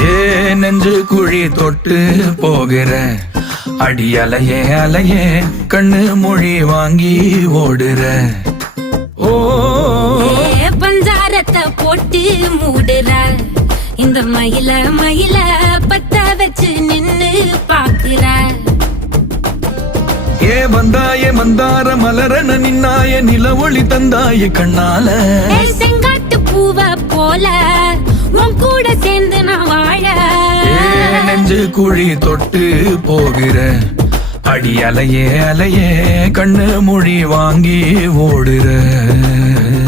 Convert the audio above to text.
ஏ நெஞ்சு குழி தொட்டு போகிற அடி அலையே அலையே கண்ணு மொழி வாங்கி ஓடுற. ஓ பஞ்சாரத்தை போட்டு மூடுற இந்த மயில மயில பத்த வச்சு நின்னு பாக்குற. ஏ வந்தாய மந்தார மலரன நின்னாய நில ஒளி தந்தாய கண்ணால. செங்காட்டு பூவ போல உன் கூட சேர்ந்து நான் வாழ. நெஞ்சு குழி தொட்டு போகிற அடி அலையே அலையே கண்ணு மொழி வாங்கி ஓடுற.